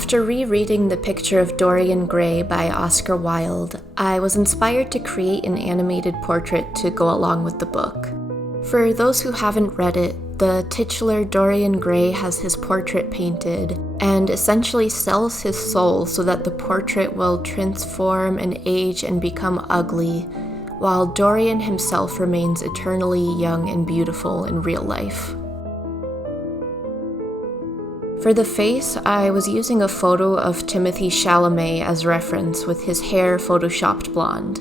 After rereading The Picture of Dorian Gray by Oscar Wilde, I was inspired to create an animated portrait to go along with the book. For those who haven't read it, the titular Dorian Gray has his portrait painted and essentially sells his soul so that the portrait will transform and age and become ugly, while Dorian himself remains eternally young and beautiful in real life. For the face, I was using a photo of Timothée Chalamet as reference with his hair photoshopped blonde.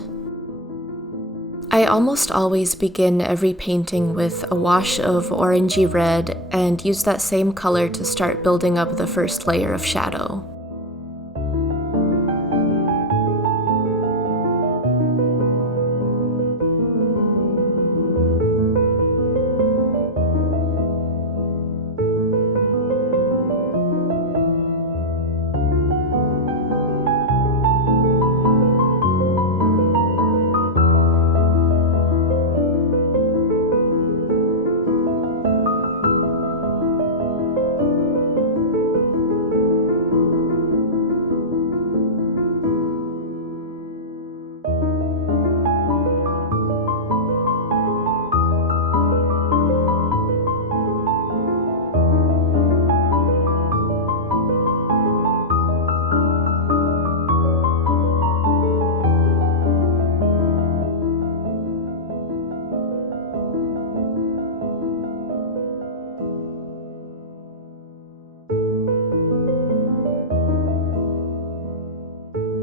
I almost always begin every painting with a wash of orangey red and use that same color to start building up the first layer of shadow.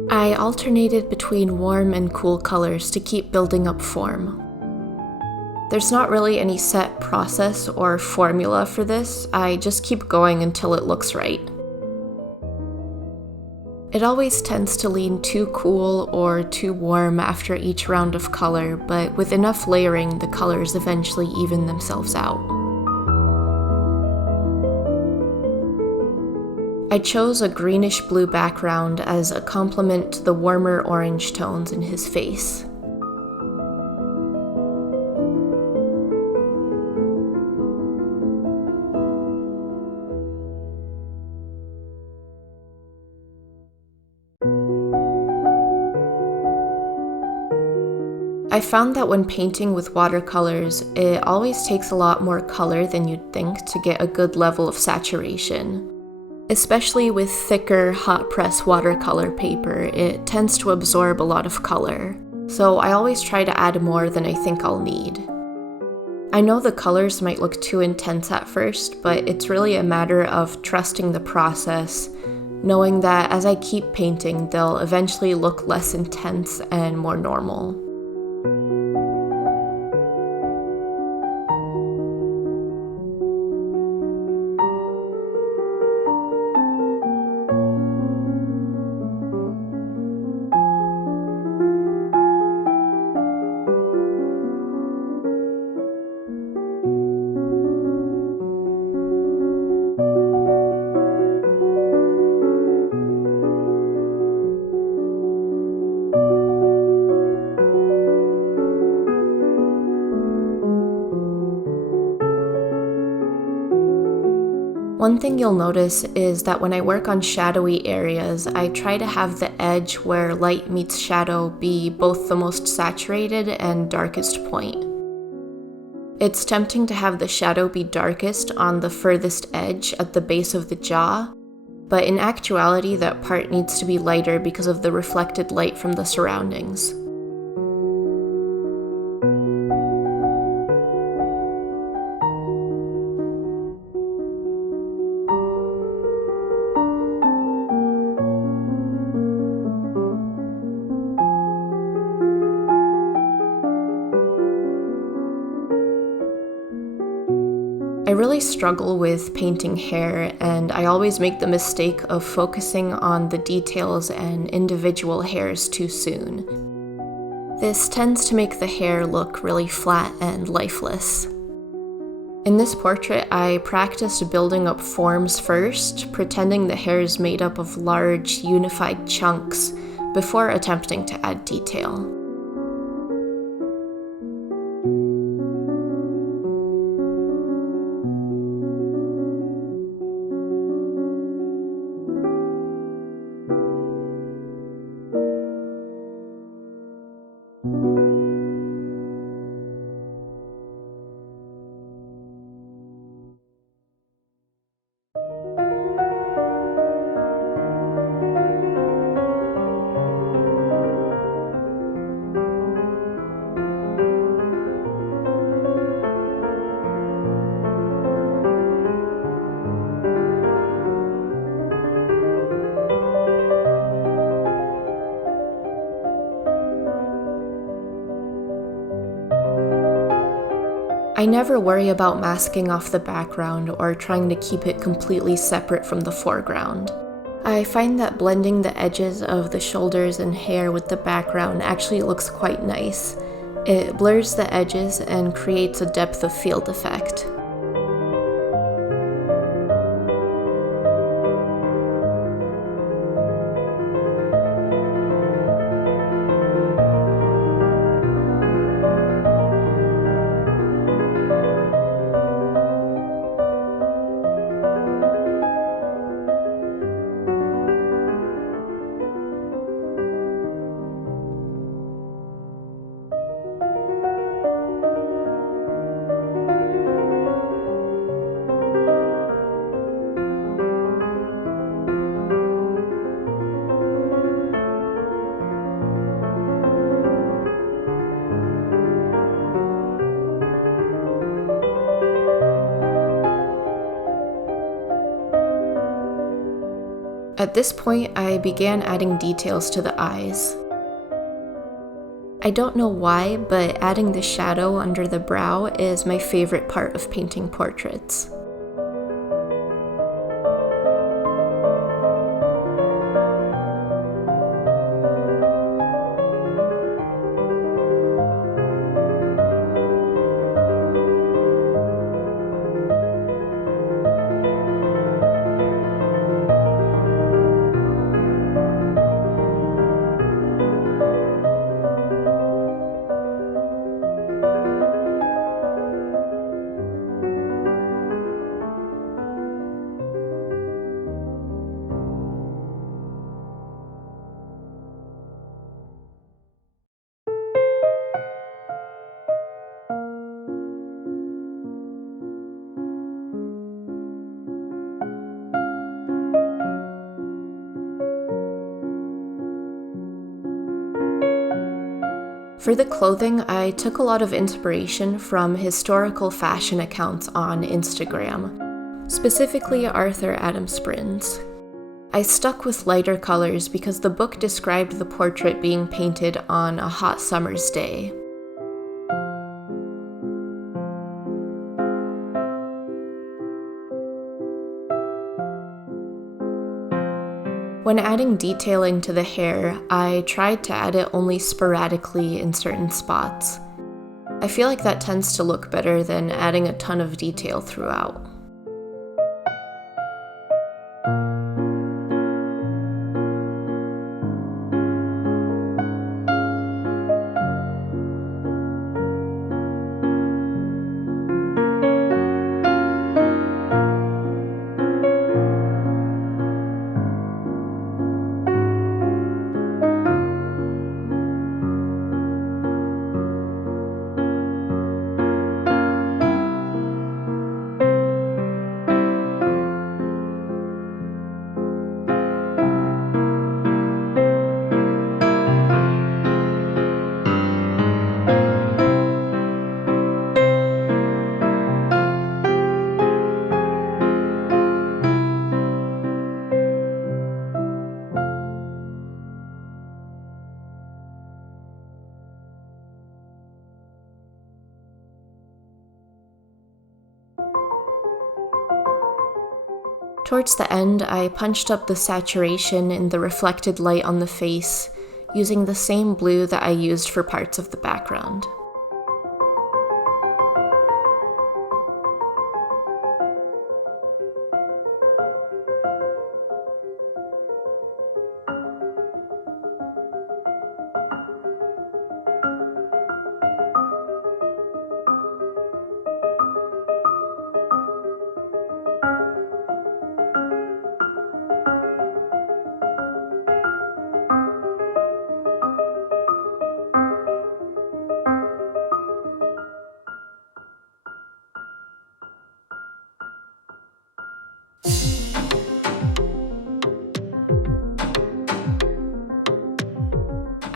I alternated between warm and cool colors to keep building up form. There's not really any set process or formula for this, I just keep going until it looks right. It always tends to lean too cool or too warm after each round of color, but with enough layering, the colors eventually even themselves out. I chose a greenish-blue background as a complement to the warmer orange tones in his face. I found that when painting with watercolors, it always takes a lot more color than you'd think to get a good level of saturation. Especially with thicker, hot-press watercolor paper, it tends to absorb a lot of color, so I always try to add more than I think I'll need. I know the colors might look too intense at first, but it's really a matter of trusting the process, knowing that as I keep painting, they'll eventually look less intense and more normal. One thing you'll notice is that when I work on shadowy areas, I try to have the edge where light meets shadow be both the most saturated and darkest point. It's tempting to have the shadow be darkest on the furthest edge at the base of the jaw, but in actuality that part needs to be lighter because of the reflected light from the surroundings. I really struggle with painting hair, and I always make the mistake of focusing on the details and individual hairs too soon. This tends to make the hair look really flat and lifeless. In this portrait, I practiced building up forms first, pretending the hair is made up of large, unified chunks, before attempting to add detail. I never worry about masking off the background or trying to keep it completely separate from the foreground. I find that blending the edges of the shoulders and hair with the background actually looks quite nice. It blurs the edges and creates a depth of field effect. At this point, I began adding details to the eyes. I don't know why, but adding the shadow under the brow is my favorite part of painting portraits. For the clothing, I took a lot of inspiration from historical fashion accounts on Instagram, specifically Arthur Adams Sprins. I stuck with lighter colors because the book described the portrait being painted on a hot summer's day. When adding detailing to the hair, I tried to add it only sporadically in certain spots. I feel like that tends to look better than adding a ton of detail throughout. Towards the end, I punched up the saturation in the reflected light on the face, using the same blue that I used for parts of the background.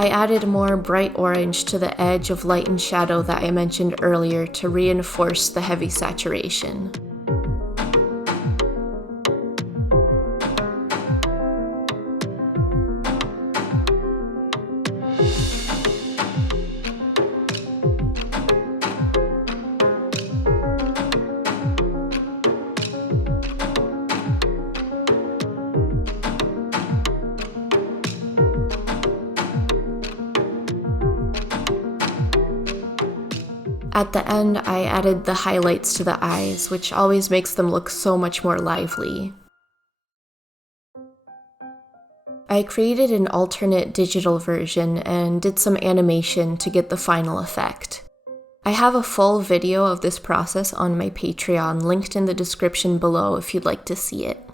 I added more bright orange to the edge of light and shadow that I mentioned earlier to reinforce the heavy saturation. At the end, I added the highlights to the eyes, which always makes them look so much more lively. I created an alternate digital version and did some animation to get the final effect. I have a full video of this process on my Patreon linked in the description below if you'd like to see it.